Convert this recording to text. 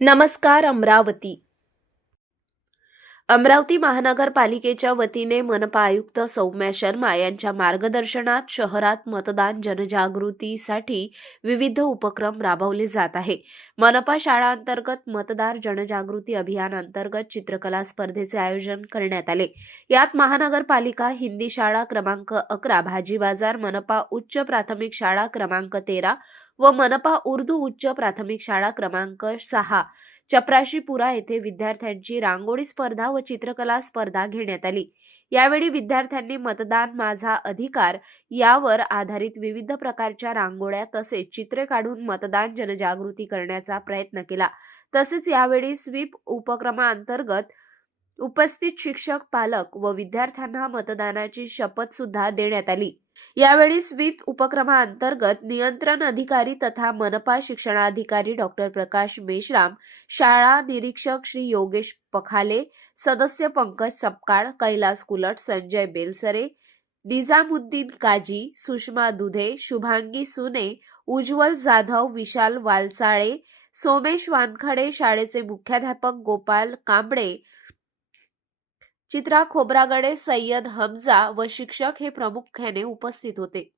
नमस्कार अमरावती. अमरावती महानगरपालिकेच्या वतीने मनपा आयुक्त सौम्या शर्मा यांच्या मार्गदर्शनात शहरात मतदान जनजागृतीसाठी विविध उपक्रम राबवले जात आहे. मनपा शाळा अंतर्गत मतदार जनजागृती अभियान अंतर्गत चित्रकला स्पर्धेचे आयोजन करण्यात आले. यात महानगरपालिका हिंदी शाळा क्रमांक 11, भाजी बाजार, मनपा उच्च प्राथमिक शाळा क्रमांक 13 व मनपा उर्दू उच्च प्राथमिक शाळा क्रमांक 6 चपराशीपुरा येथे विद्यार्थ्यांची रांगोळी स्पर्धा व चित्रकला स्पर्धा घेण्यात आली. यावेळी विद्यार्थ्यांनी मतदान माझा अधिकार यावर आधारित विविध प्रकारच्या रांगोळ्या तसेच चित्रे काढून मतदान जनजागृती करण्याचा प्रयत्न केला. तसेच यावेळी स्वीप उपक्रमांतर्गत उपस्थित शिक्षक, पालक व विद्यार्थ्यांना मतदानाची शपथ सुद्धा देण्यात आली. यावेळी स्वीप उपक्रमांतर्गत नियंत्रण अधिकारी तथा मनपा शिक्षणाधिकारी डॉक्टर प्रकाश मेश्राम, शाळा निरीक्षक श्री योगेश पखाले, सदस्य पंकज सपकाळ, कैलास कुलट, संजय बेलसरे, निजामुद्दीन काजी, सुषमा दुधे, शुभांगी सुने, उज्ज्वल जाधव, विशाल वालचाळे, सोमेश वानखडे, शाळेचे मुख्याध्यापक गोपाल कांबळे, चित्रा खोब्रागडे, सय्यद हमजा व शिक्षक हे प्रामुख्याने उपस्थित होते.